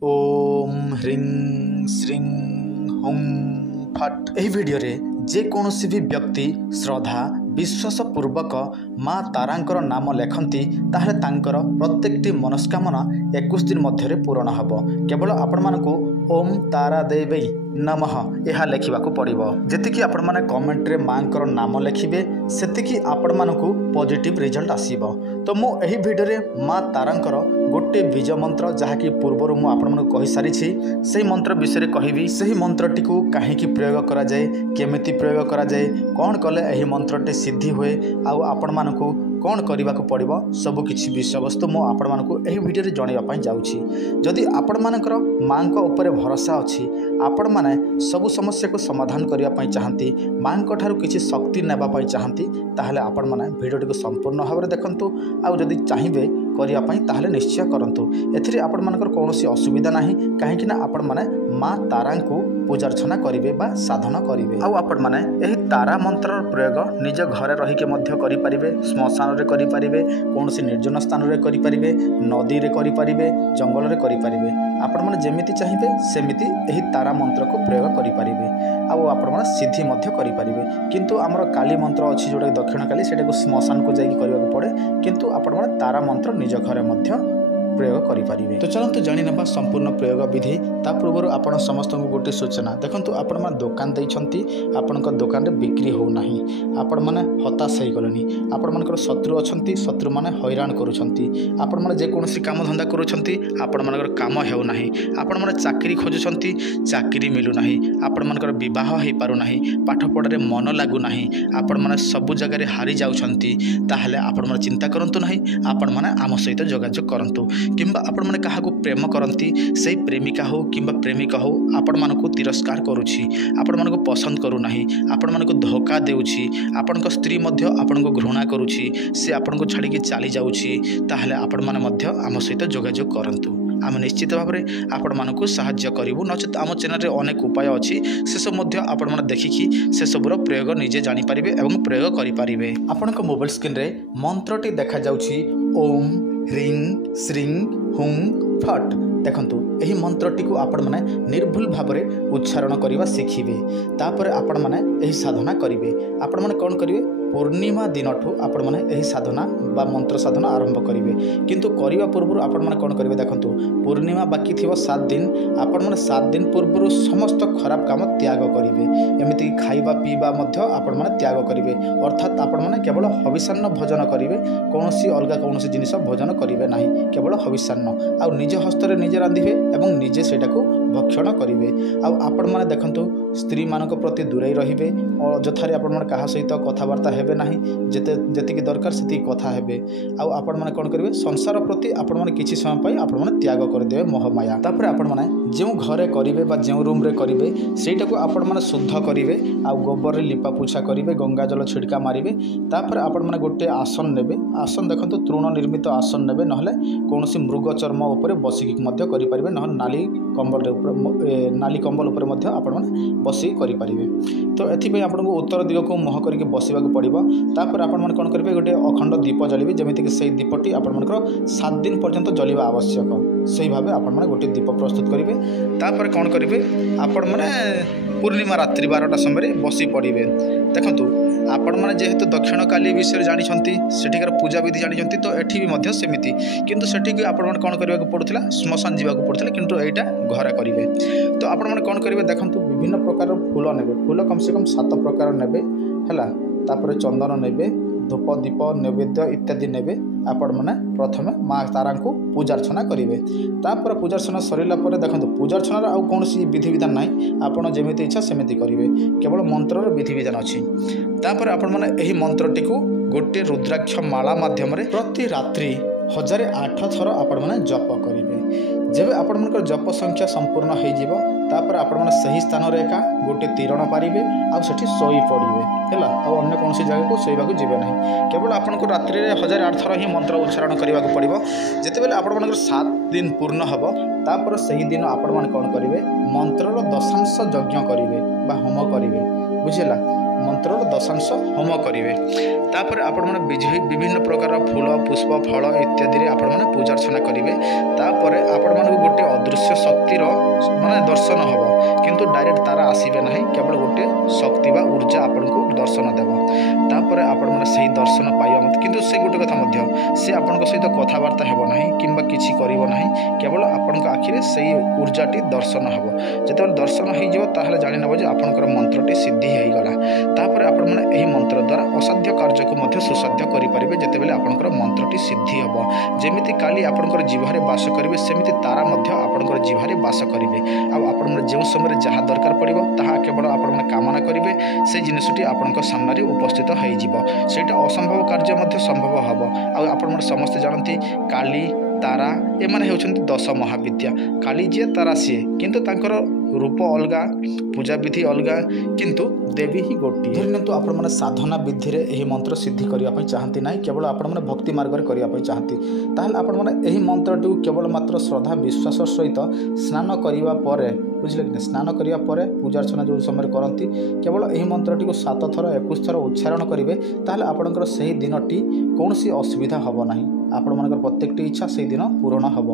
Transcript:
ओम ह्रीं श्रीं हुं फट। एही वीडियो रे जेकोसी भी व्यक्ति श्रद्धा विश्वास पूर्वक माँ तारांकर नाम लेखन्ति ताहले तांकर प्रत्येकटी मनस्कामना 21 दिन मध्य पूरण हब। केवल आपण मानकु ओम तारा देवी नमः यह लेखिबाकू पड़िबो। जेतिकी आपण माने कमेंट रे मांकर नाम लेखिबे सेतिकी आपण मानकु पॉजिटिव रिजल्ट आसीबो। तो मु एही वीडियो रे माँ तारांकर गोटे बीज मंत्र जहाँकि पूर्वर मु आपण मानकु कहि सारी छी सेही मंत्र विषय रे कहिबी। सेही मंत्रटी को काहेकि प्रयोग करा जाए, केमिति प्रयोग करा जाए, कोन कले एही मंत्रटी सिद्धि हुए, आउ आपण मानकु कौन करने को पड़ो सबकि विषय वस्तु मुझे आपण मानक यही वीडियो जनवाई जाऊँगी। जदि आपण मानकर माँ उपर भरोसा अच्छी, आपण मैंने सबू समस्या को समाधान करने चाहती, माँ ठार किसी शक्ति नापी चाहती, ताहले आपण मैंने वीडियो संपूर्ण भाव में देखूँ। आउ जदि चाहिए करने निश्चय करूँ। एथिरे आपण मानकर कौन असुविधा ना, कहीं आपण मैंने माँ तारा को पूजा अर्चना करेंगे बा साधना करेंगे। आउ आपण मैंने यही तारा मंत्र प्रयोग निज घरे रहीके करेंगे, श्मशान रे करेंगे, कौन निर्जन स्थान रे करेंगे, नदी रे करेंगे, जंगल रे करेंगे। आपण मैंने जमीती चाहिए सेमिति यही तारा मंत्र को प्रयोग करेंगे। आउ आपण मैंने सिद्धि करेंगे। किंतु आमर काली मंत्र अच्छी जोटा दक्षिण काली से श्मशान को जाकि करने पड़े, किंतु आपण मैंने तारा मंत्र निज घरे प्रयोग करेंगे। तो चलते जाणी ना संपूर्ण प्रयोग विधि। ता पूर्व आपण समस्त गोटे सूचना देखो, आपण मैंने दुकान देती, आपण दुकान में बिक्री होना, आपण मैंने हताश हो गले, आपण मानकर शत्रु अच्छा, शत्रु मैंने हैरान करुँच, मैंने जेकोसी काम धंदा करुँच, आपण मानकर काम होना, आपण मैंने चाकरी खोजुंट, चाकरी मिलूना, आपण मानकर बह हो पारना, पाठ पढ़ारे मन लगुना, आपण मैंने सबू जगह हारी जाऊँगी, ताहले आपण मैंने चिंता करतु ना, आपण मैंने आम सहित जोगाजोग करतु। किंबा आपण माने काहाको प्रेम करती, से प्रेमिका हो किंबा प्रेमिका हो आपण मानको तिरस्कार करुछि, आपण मानको पसंद करू नाही, आपण मानको धोखा देउछि, आपणको स्त्री मध्य आपणको घृणा करुछि, से आपणको छाड़ी के चली जाउछि, ताहले आपण माने मध्य आम सहित जोगाजोग करंतु। आम निश्चित भाव में आपण मानक साहाय्य करूँ। नचेत आम चैनल रे अनेक उपाय अच्छी, से सब आपण मैंने देखिकी से सबूर प्रयोग निजे जानीपारे और प्रयोग करेंगे। आपण मोबाइल स्क्रीन रे मंत्रटी देखा जाउछि ओम ह्रीं श्रीं हुं फट। देखंतु यही मंत्रटी को आपण माने निर्भुल भाव में उच्चारण करने शिखिबे। तापर आपण माने यही साधना करेंगे। आपण माने कौन करेंगे, पूर्णिमा दिन आपण माने यही साधना बा मंत्र साधना आरंभ करेंगे। किंतु करने पूर्व आपण माने कौन करेंगे, देखंतु पूर्णिमा बाकी थी 7 दिन, आपण माने 7 दिन पूर्व समस्त खराब काम त्याग करेंगे। एमती खाइबा पीवा मध्य आपण माने त्याग करेंगे, अर्थात आपण माने केवल हविषान्न भोजन करेंगे, कौन अलग कौन जिनिस भोजन करेंगे ना, केवल हविषान्न आउ निज हस्तर निजे रांधिबे एवं निजे सेटा को भक्षण करेंगे। आपण माने देखंतु स्त्री मानक प्रति दूरे रहिबे, अଯଥାରେ आपण माने कहा सहित कथबार्ता हेबे नाही, जेतिकी दरकार सेतिकी कथा हेबे। आपण माने कोन करिवे, संसार प्रति आपण माने किछि समय पई आपण माने त्याग कर देबे मोह माया। तापर आपण माने जेउ घरे करिवे बा जेउ रूम रे करिवे सेटा को आपण माने शुद्ध करिवे, गोबर रे लिपा पोछा करिवे, गंगा जल छिड़का मारिवे। तापर आपण माने गोटे आसन नेबे, आसन देखंतु तृण निर्मित आसन नेबे, नहले कोनोसी मृग चर्म ऊपर बसिकी मध्य करि परिबे, नहले नाली कंबल ऊपर मध्य आपण माने बसी करि परिबे। तो एथि आपण को उत्तर दिग को मुह करके बसवा पड़ो। तापर आपण माने कोन करिवे, गोटे अखंड दीप जलिबे, जेमिति कि सेही दीपटी आपण मानकर 7 दिन पर्यंत जलिबा आवश्यक। सही भाव आपण माने गोटे दीप प्रस्तुत करिवे। तापर कोन करिवे, आपण माने पूर्णिमा रात्रि 12टा समय बसी पड़िबे। देखंतु आपण माने जेहेतु दक्षिण काली विषय जानिछंती, सेठिकार पूजा विधि जानिछंती, तो एठी भी मध्य सेमिति, किंतु सेठी कि आपण माने कोन करबा पड़ुथिला, श्मशान जीवा को पड़ुथिला, किंतु एटा घरे करिवे। तो आपण माने कोन करिवे, देखंतु विभिन्न प्रकार फूल नेबे, फूल कम से कम 7 प्रकार नेबे हैला। तापर चंदन नेबे, धूप दीप नैवेद्य इत्यादि नेबे। आपण माने प्रथमे माँ तारा को पूजा अर्चना करेंगे। तापर पूजा अर्चना सरला पर देखो, पूजा अर्चनार आउ कौन विधि विधान ना, आपण जमीती इच्छा सेमिति करेंगे, केवल मंत्रर विधि विधान अच्छी। तापर आपण माने एही मंत्रटी को गोटे रुद्राक्ष माला माध्यम प्रति रात्रि 1008 थर आपण माने जप करेंगे। जेबे आपण मानकर जप संख्या संपूर्ण हो जिवो, तापर आपण माने सही स्थान रे एका गोटे तीरण पारिबे, आ सेठी सोई पड़िबे हैला। आ अन्य कोनोसी जगह को सोइबा को जिबे नाही, केवल आपण को रात्रि रे 1008 थर ही मंत्र उच्चारण करबा को पड़िबो। जेतेबेले आपण मानकर 7 दिन पूर्ण हबो, तापर सही दिन आपण माने कोन करिवे, मंत्रर दशांश यज्ञ करिवे बा होम करिवे, बुझिला। ମନ୍ତ୍ରର ଦଶାଂଶ ହୋମ କରିବେ। ତାପରେ ଆପଣମାନେ ବିଭିନ୍ନ ପ୍ରକାର ଫୁଲ ପୁଷ୍ପ ଫଳ ଇତ୍ୟାଦିରେ ଆପଣମାନେ ପୂଜା ଅର୍ଚ୍ଚନା କରିବେ। ତାପରେ ଆପଣମାନଙ୍କୁ ଗୋଟିଏ ଅଦୃଶ୍ୟ ଶକ୍ତିର ଦର୍ଶନ ହେବ, କିନ୍ତୁ ଡାଇରେକ୍ଟ ତାରା ଆସିବେ ନାହିଁ, କେବଳ ଗୋଟିଏ ଶକ୍ତି ବା ଉର୍ଜା ଆପଣଙ୍କୁ ଦର୍ଶନ ଦେବ। ତାପରେ ଆପଣମାନେ ସେହି ଦର୍ଶନ ପାଇବା କିନ୍ତୁ ସେ ଗୋଟେ କଥା ମଧ୍ୟ, ସେ ଆପଣଙ୍କ ସହିତ କଥାବାର୍ତ୍ତା ହେବ ନାହିଁ କିମ୍ବା କିଛି କରିବ ନାହିଁ, କେବଳ ଆପଣଙ୍କ ଆଖିରେ ସେହି ଉର୍ଜାଟି ଦର୍ଶନ ହେବ। ଯେତେବେଳେ ଦର୍ଶନ ହୋଇଯିବ ତାହେଲେ ଜାଣିନେବ ଯେ ଆପଣଙ୍କର ମନ୍ତ୍ରଟି ସିଦ୍ଧି ହୋଇଗଲା। ତାପରେ ଆପଣମାନେ ଏହି ମନ୍ତ୍ର ଦ୍ୱାରା ଅସାଧ୍ୟ କାର୍ଯ୍ୟକୁ ମଧ୍ୟ ସୁସାଧ୍ୟ କରିପାରିବେ ଯେତେବେଳେ ଆପଣଙ୍କର ମନ୍ତ୍ରଟି ସିଦ୍ଧି ହେବ। ଯେମିତି କାଲି ଆପଣଙ୍କର ଜିହ୍ୱାରେ ବାସ କରିବେ, ସେମିତି ତାରା ମଧ୍ୟ ଆପଣଙ୍କର ଜିହ୍ୱାରେ ବାସ କରିବେ। ଆଉ ଆପଣମାନେ ଯେଉଁ ସମୟରେ ଯାହା ଦରକାର ପଡ଼ିବ ତାହା କେବଳ ଆପଣମାନେ କାମନା କରିବେ, ସେ ଜିନିଷଟି ଆପଣଙ୍କ ସାମ୍ନାରେ ଉପସ୍ଥିତ ହୋଇଯିବ। ସେଇଟା ଅସମ୍ଭବ କାର୍ଯ୍ୟ ମଧ୍ୟ ସମ୍ଭବ ହେବ। ଆଉ ଆପଣମାନେ ସମସ୍ତେ ଜାଣନ୍ତି କାଳି ତାରା ଏମାନେ ହେଉଛନ୍ତି 10 ମହାବିଦ୍ୟା। କାଳି ଯିଏ ତାରା ସିଏ, କିନ୍ତୁ ତାଙ୍କର ରୂପ ଅଲଗା, ପୂଜାବିଧି ଅଲଗା, କିନ୍ତୁ ଦେବୀ ହିଁ ଗୋଟିଏ। ଧରି ନିଅନ୍ତୁ ଆପଣମାନେ ସାଧନା ବିଧିରେ ଏହି ମନ୍ତ୍ର ସିଦ୍ଧି କରିବା ପାଇଁ ଚାହାନ୍ତି ନାହିଁ, କେବଳ ଆପଣମାନେ ଭକ୍ତି ମାର୍ଗରେ କରିବା ପାଇଁ ଚାହାନ୍ତି, ତାହେଲେ ଆପଣମାନେ ଏହି ମନ୍ତ୍ରଟିକୁ କେବଳ ମାତ୍ର ଶ୍ରଦ୍ଧା ବିଶ୍ୱାସ ସହିତ ସ୍ନାନ କରିବା ପରେ, ବୁଝିଲେ କି, ସ୍ନାନ କରିବା ପରେ ପୂଜା ଅର୍ଚ୍ଚନା ଯେଉଁ ସମୟରେ କରନ୍ତି, କେବଳ ଏହି ମନ୍ତ୍ରଟିକୁ 7 ଥର 21 ଥର ଉଚ୍ଚାରଣ କରିବେ। ତାହେଲେ ଆପଣଙ୍କର ସେହି ଦିନଟି କୌଣସି ଅସୁବିଧା ହେବ ନାହିଁ। ଆପଣମାନଙ୍କର ପ୍ରତ୍ୟେକଟି ଇଚ୍ଛା ସେହି ଦିନ ପୂରଣ ହେବ।